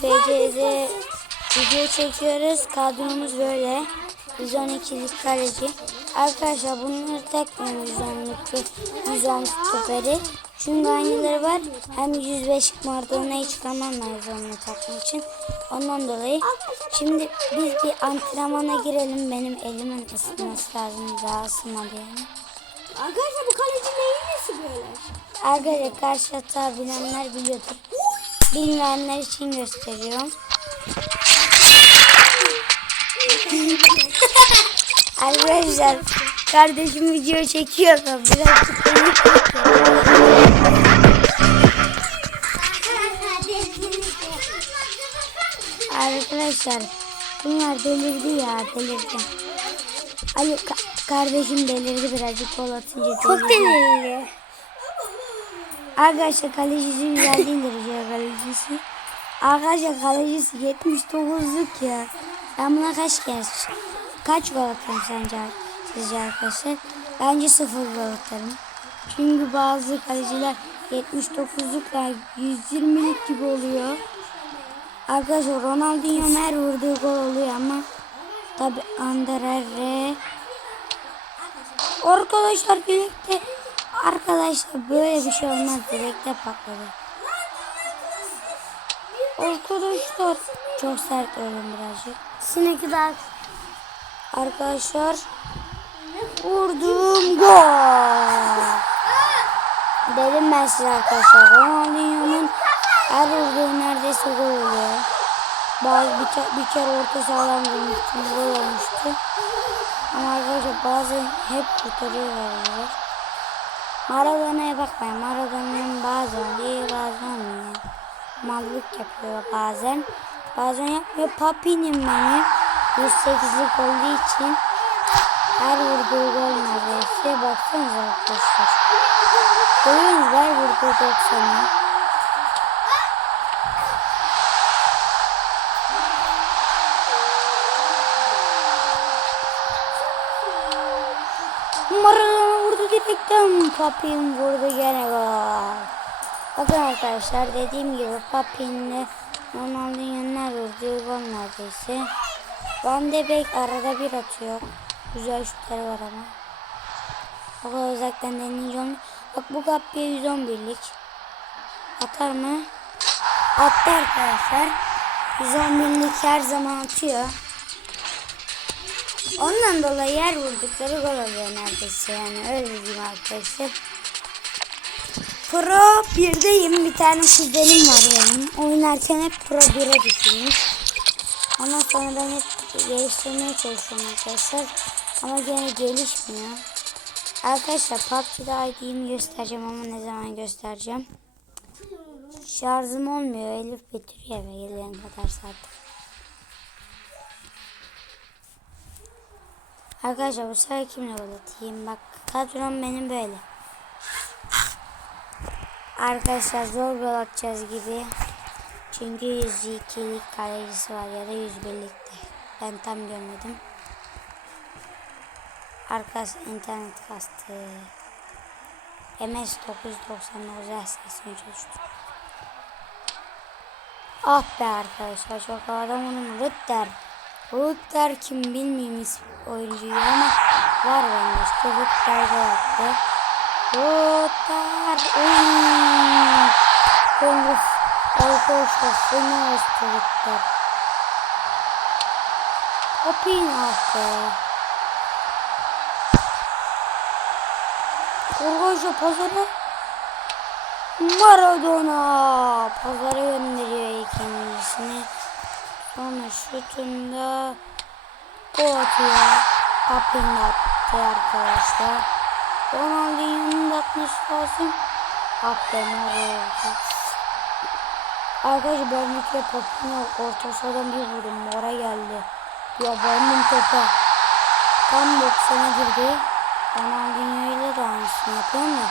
FC'de video çekiyoruz. Kadromuz böyle. 112'lik kaleci. Arkadaşlar bunları takmıyorum 110'luk ve 110 stoperi. Çünkü aynıları var. Hem 105 Maradona'yı çıkarmam lazım onu takmak için. Ondan dolayı. Şimdi biz bir antrenmana girelim. Benim elimin ısınması lazım. Daha ısınmadı yani. Arkadaşlar bu kaleci neyin nesi böyle? Arkadaşlar karşı hata bilenler biliyordur. Bilmeyenler için gösteriyorum. Arkadaşlar kardeşim video çekiyor da beni Arkadaşlar bunlar delirdi ya delirdi. Ali ka- kardeşim delirdi birazcık gol atınca Çok delirdi. Arkadaşlar kalecisi değildir ya kalecisi. Arkadaşlar kalecisi 79'luk ya. Ben buna kaç kez kaç gol atarım sence sizce arkadaşlar? Bence sıfır gol atarım. Çünkü bazı kaleciler 79'luklar 120'lik gibi oluyor. Arkadaşlar Ronaldinho her vurduğu gol oluyor ama tabi Andere Arkadaşlar direkte Arkadaşlar böyle bir şey olmaz direkte patladı. Arkadaşlar çok sert oldum birazcık. Sinek daha Arkadaşlar vurdum gol. Dedim ben size arkadaşlar Ronaldinho'nun her vurduğu neredeyse gol oluyor. Bazı bir, bir kere orta sahadan vurmuştum gol olmuştu. Ama arkadaşlar bazı hep kurtarıyorlar. Maradona'ya bakmayın. Maradona'nın bazen değil bazen olmuyor. Mallık yapıyor bazen. Bazen yapmıyor. Papi'nin benim 108'lik olduğu için her vurduğu gol neredeyse. Baksanıza arkadaşlar. Görüyorsunuz her vurduğu 90'ı. Maradona direkten. Papin vurdu gene gol. Bakın arkadaşlar dediğim gibi Papin'le Ronaldinho'nun her vurduğu gol neredeyse. Van de Beek arada bir atıyor. Güzel şutları var ama. O kadar uzaktan deneyince olmuyor. Bak bu Gappi'ye 111'lik. Atar mı? Attı arkadaşlar. 111'lik her zaman atıyor. Ondan dolayı yer vurdukları gol oluyor neredeyse yani öyle diyeyim arkadaşlar. Pro 1'deyim. Bir tane kuzenim var benim. Oynarken hep Pro 1'e düşürmüş. Ondan sonra ben hep geliştirmeye çalışıyorum arkadaşlar. Ama gene gelişmiyor. Arkadaşlar PUBG'de ID'mi göstereceğim ama ne zaman göstereceğim. Şarjım olmuyor. Elif bitiriyor eve gelene kadar zaten. Arkadaşlar bu sefer kimle gol atayım? Bak kadrom benim böyle. Arkadaşlar zor gol atacağız gibi. Çünkü 102'lik kalecisi var ya da 101'likte. Ben tam görmedim. Arkadaşlar internet kastı. MS 999 sesini çalıştı. Ah be arkadaşlar çok havadan vurdum. Rütter. Rütter kim bilmiyorum ismi oyuncuyu ama var bende işte yaptı. Rütter. Uy. Kongruf. Arkadaşlar fena açtı. Hopin ah be. Arkadaşlar pazara Maradona pazara gönderiyor ikincisini. Sonra şutunda gol atıyor. Papin attı arkadaşlar. Ronaldinho'nun da atması lazım. Be Maradona. Arkadaşlar ben bir kere Papin'e orta bir vurdum. Mora geldi. Ya benim topa. Tam 90'a girdi. Ronaldinho ile de aynısını yapıyorum da.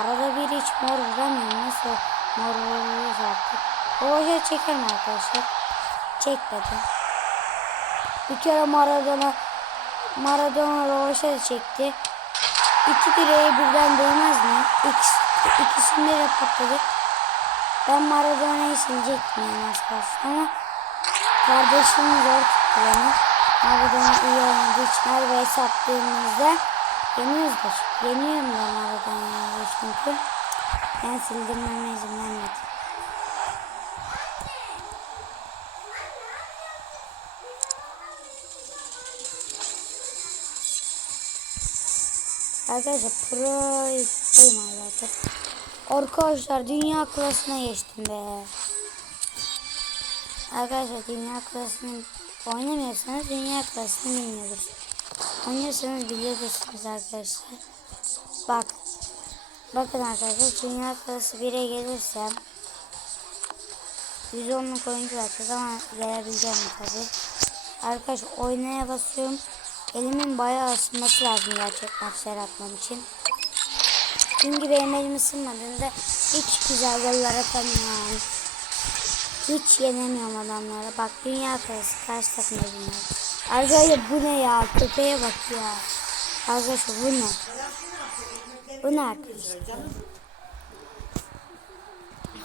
Arada bir hiç mor vuramıyorum. Nasıl mor vuruyor zaten. Rovaşa çekerim arkadaşlar. Çekmedim. Bir kere Maradona Maradona Rovaşa da çekti. İki direğe birden değmez mi? İkisi, ikisinde de patladı. Ben Maradona'yı silecektim yani az ama kardeşim zor tuttu beni. Maradona iyi oynadığı için her ve sattığımızda yeniyoruzdur. Yeniyorum da Maradona'yı çünkü. Ben sildirmeme izin vermedim. Arkadaşlar pro'yum Allah'ta. Arkadaşlar dünya klasına geçtim be. Arkadaşlar dünya klasını oynamıyorsanız dünya klasını bilmiyordur. Oynuyorsanız biliyorsunuz arkadaşlar. Bak. Bakın arkadaşlar dünya klası 1'e gelirsem 110'luk oyuncu var ama gelebileceğim tabi. Arkadaşlar oynaya basıyorum. Elimin bayağı ısınması lazım gerçek maçlar atmam için. Çünkü benim elim ısınmadığında hiç güzel goller atamıyorum. Hiç yenemiyorum adamlara. Bak dünya parası karşı takım bunlar. Arkadaşlar bu ne ya? Köpeğe bak ya. Arkadaşlar bu ne? Bu ne arkadaşlar?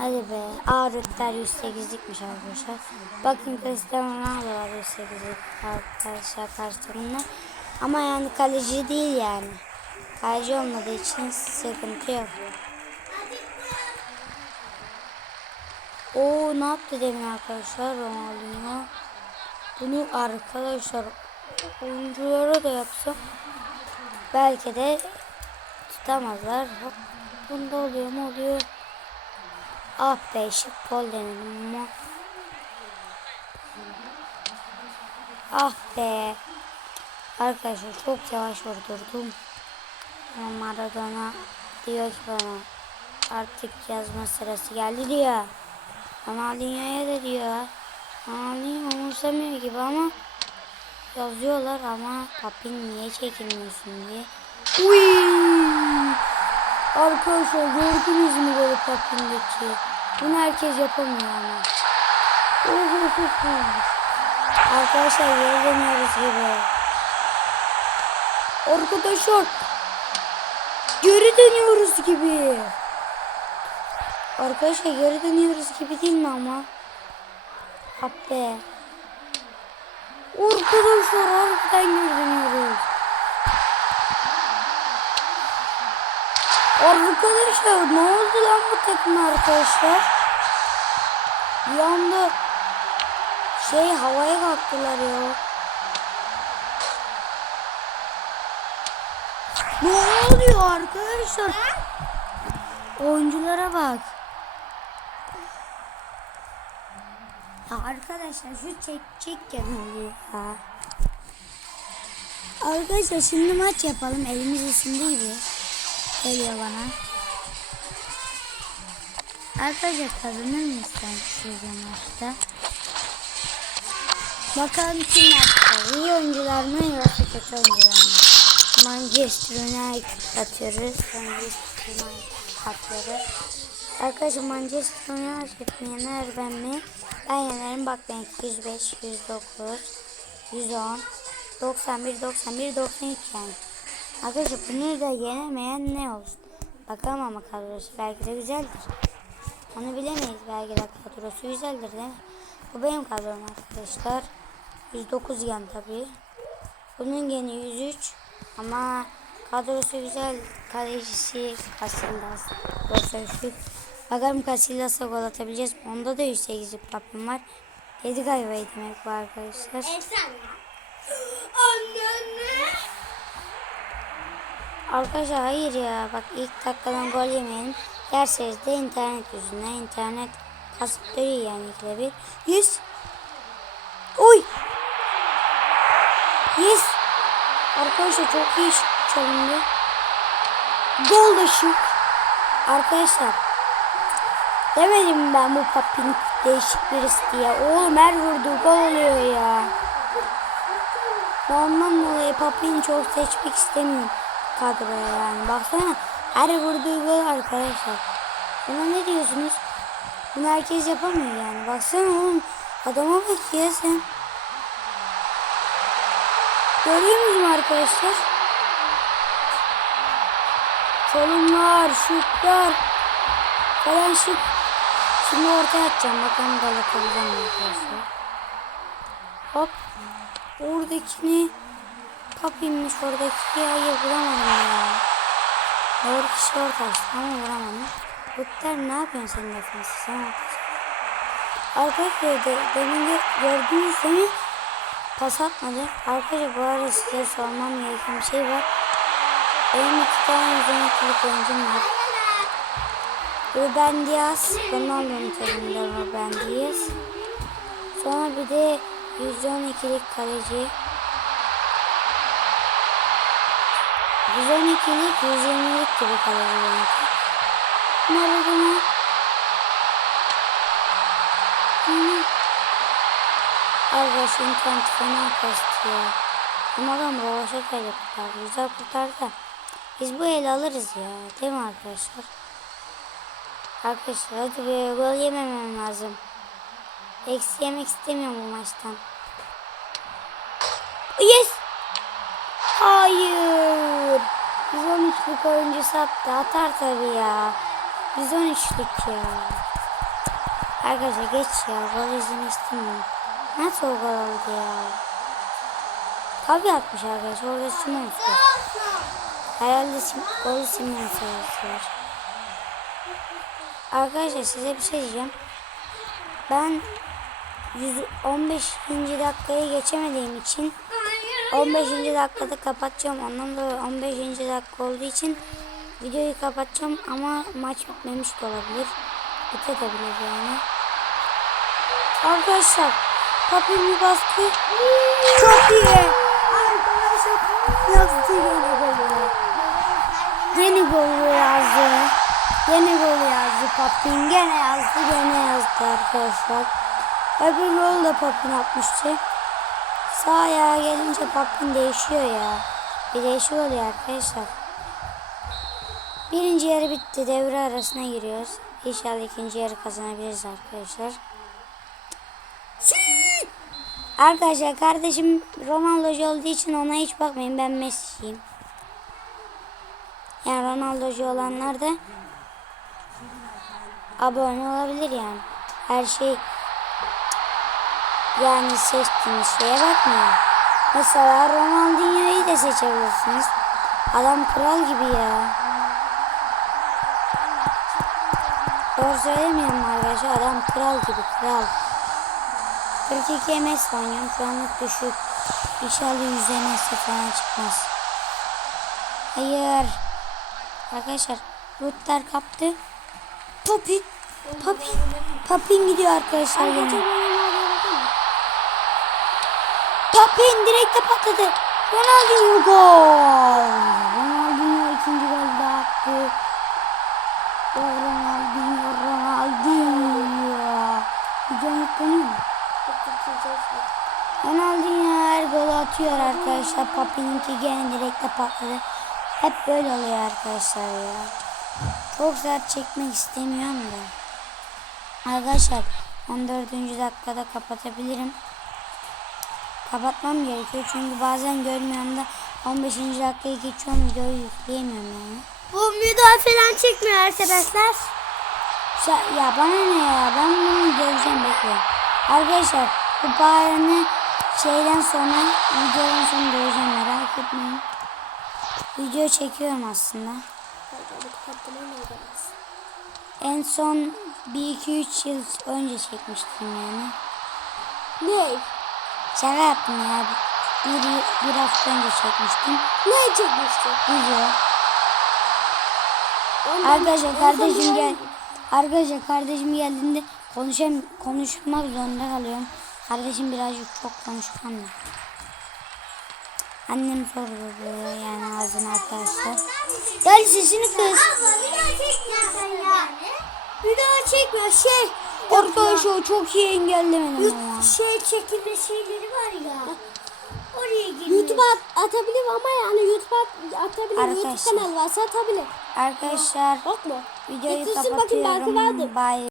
Hadi be. Aa rütler 108'likmiş arkadaşlar. Bakın Cristiano Ronaldo var 108'lik arkadaşlar karşı takımda. Ama yani kaleci değil yani. Kaleci olmadığı için sıkıntı yok. O ne yaptı demin arkadaşlar Ronaldinho? Bunu arkadaşlar oyunculara da yapsam belki de tutamazlar. Bunda oluyor mu oluyor? Ah be şık gol denedim ama. Ah be. Arkadaşlar çok yavaş vurdurdum. Maradona diyor ki bana artık yazma sırası geldi diyor. Ronaldinho'ya da diyor. Ronaldinho umursamıyor gibi ama yazıyorlar ama papin niye çekilmiyorsun diye. Uy! Arkadaşlar gördünüz mü böyle papindeki? Bunu herkes yapamıyor ama. Arkadaşlar dönüyoruz gibi. Arkadaşlar geri dönüyoruz gibi. Arkadaşlar geri dönüyoruz gibi değil mi ama? Abi. Arkadaşlar harbiden geri dönüyoruz. Arkadaşlar ne oldu lan bu takım arkadaşlar? Bir anda şey havaya kalktılar ya. Ne oluyor arkadaşlar? Oyunculara bak. Ya arkadaşlar şu çek çek oluyor ya. Arkadaşlar şimdi maç yapalım. Elimiz ısındı. Geliyor bana. Arkadaşlar kazanır mıyız sizce maçta? Bakalım kim maçta? İyi oyuncular mı yoksa kötü oyuncular mı? Manchester United atıyoruz. Manchester United atıyoruz. Arkadaşlar Manchester United yener ben mi? Ben yenerim bak ben 105, 109, 110, 91, 91, 92 yani. Arkadaşlar bunu da yenemeyen ne olsun? Bakalım ama kadrosu belki de güzeldir. Onu bilemeyiz belki de kadrosu güzeldir değil mi? Bu benim kadrom arkadaşlar. 109 gen tabii. Bunun geni 103 ama kadrosu güzel. Kalecisi Casillas 93. Bakalım Casillas'a gol atabileceğiz. Onda da 108 papım var. 7 gayvayı demek bu arkadaşlar. Efsane. Anne. Arkadaşlar hayır ya bak ilk dakikadan gol yemeyelim. Derseniz de internet yüzünden internet kasıp duruyor yani ikide bir. Yes. Oy. Yes. Arkadaşlar çok iyi çalındı. Gol da şut. Arkadaşlar. Demedim ben bu papin değişik birisi diye. Oğlum her vurduğu gol oluyor ya. Ondan dolayı papini çok seçmek istemiyorum kadroya yani. Baksana her vurduğu gol arkadaşlar. Buna ne diyorsunuz? Bunu herkes yapamıyor yani. Baksana oğlum adama bak ya sen. Görüyor musunuz arkadaşlar? Çalımlar, şutlar falan şut Şimdi ortaya atacağım. Bakalım atabileceğim mi arkadaşlar. Hop. Oradakini kapıymış oradaki hayır vuramadım ya. Doğru kişi orta açtı ama vuramadım. Rutler ne yapıyorsun sen defansı? Sen. Arkadaşlar de, demin de gördüğünüz gibi pas atmadı. Arkadaşlar bu arada size sormam gereken bir şey var. Benim iki tane yüzünlük oyuncum var. Ruben Diaz, Ronaldo'nun takımında Ruben Diaz. Sonra bir de 112'lik kaleci. 112'lik, 120'lik gibi kaleci benimki. Maradona. Hı. Arkadaş internet fena kastı ya. Ama adam Rovaşata'yla kurtardı. Güzel kurtardı. Biz bu el alırız ya. Değil mi arkadaşlar? Arkadaşlar hadi bir gol yememem lazım. Eksi yemek istemiyorum bu maçtan. Yes! Hayır. 113'lük oyuncu sattı. Atar tabii ya. 113'lük ya. Arkadaşlar geç ya. Gol izlemek istemiyorum. Nasıl o gol oldu ya? Tabii atmış arkadaşlar. Orada Simons. Herhalde sim golü Simons var. Arkadaşlar size bir şey diyeceğim. Ben 115. dakikaya geçemediğim için 15. dakikada kapatacağım. Ondan dolayı 15. dakika olduğu için videoyu kapatacağım ama maç bitmemiş de olabilir. Bitebilir yani. Arkadaşlar Papi bir baskı. Çok iyi. Arkadaşlar yazdı yine golü. Yeni golü yazdı. Yeni golü yazdı Papin. Gene yazdı gene yazdı arkadaşlar. Öbür gol da Papin atmıştı. Sağ ayağa gelince Papin değişiyor ya. Bir değişiyor oluyor arkadaşlar. Birinci yarı bitti. Devre arasına giriyoruz. İnşallah ikinci yarı kazanabiliriz arkadaşlar. Arkadaşlar kardeşim Ronaldo'cu olduğu için ona hiç bakmayın. Ben Messi'yim. Yani Ronaldo'cu olanlar da abone olabilir yani. Her şey yani seçtiğiniz şeye bakmıyor. Mesela Ronaldinho'yu da seçebilirsiniz. Adam kral gibi ya. Doğru söylemiyorum arkadaşlar? Adam kral gibi kral. 42 MS oynuyorum. Şu anlık düşük. İnşallah 100 MS falan çıkmaz. Hayır. Arkadaşlar Rutler kaptı. Popin. Popin. Popin gidiyor arkadaşlar yine. Popin direkte patladı. Ronaldinho gol. Ronaldinho ikinci gol daha attı. Ronaldinho, Ronaldinho. Video yükleniyor mu? Ronaldinho her golü atıyor arkadaşlar. Papi'ninki gene direkte patladı. Hep böyle oluyor arkadaşlar ya. Çok sert çekmek istemiyorum da. Arkadaşlar 14. dakikada kapatabilirim. Kapatmam gerekiyor çünkü bazen görmüyorum da 15. dakikaya geçiyorum videoyu yükleyemiyorum yani. Bu müdahale falan çekmiyor arkadaşlar. Sa- Ya bana ne ya ben bunu göreceğim bekle. Arkadaşlar bu bağırını şeyden sonra videodan sonra göreceğim merak etmeyin. Video çekiyorum aslında. En son 1-2-3 yıl önce çekmiştim yani. Ne? Şaka yaptım ya. Bir, bir hafta önce çekmiştim. Ne çekmiştin? Video. Arkadaşlar kardeşim son gel. Arkadaşlar kardeşim geldiğinde konuşam konuşmak zorunda kalıyorum. Kardeşim birazcık çok konuşkan da. Annem soruyor yani ağzına arkadaşlar. Gel sesini kız. Müdahale çekmiyor şey. Arkadaşlar çok iyi engellemedim ama. Şey çekilme şeyleri var ya. Oraya giriyor. YouTube'a at, atabilir ama yani YouTube'a at, atabilir. YouTube Arkadaşlar. kanalı varsa atabilir. Arkadaşlar mu? videoyu Getirsin bakayım belki kapatıyorum. vardır. Bay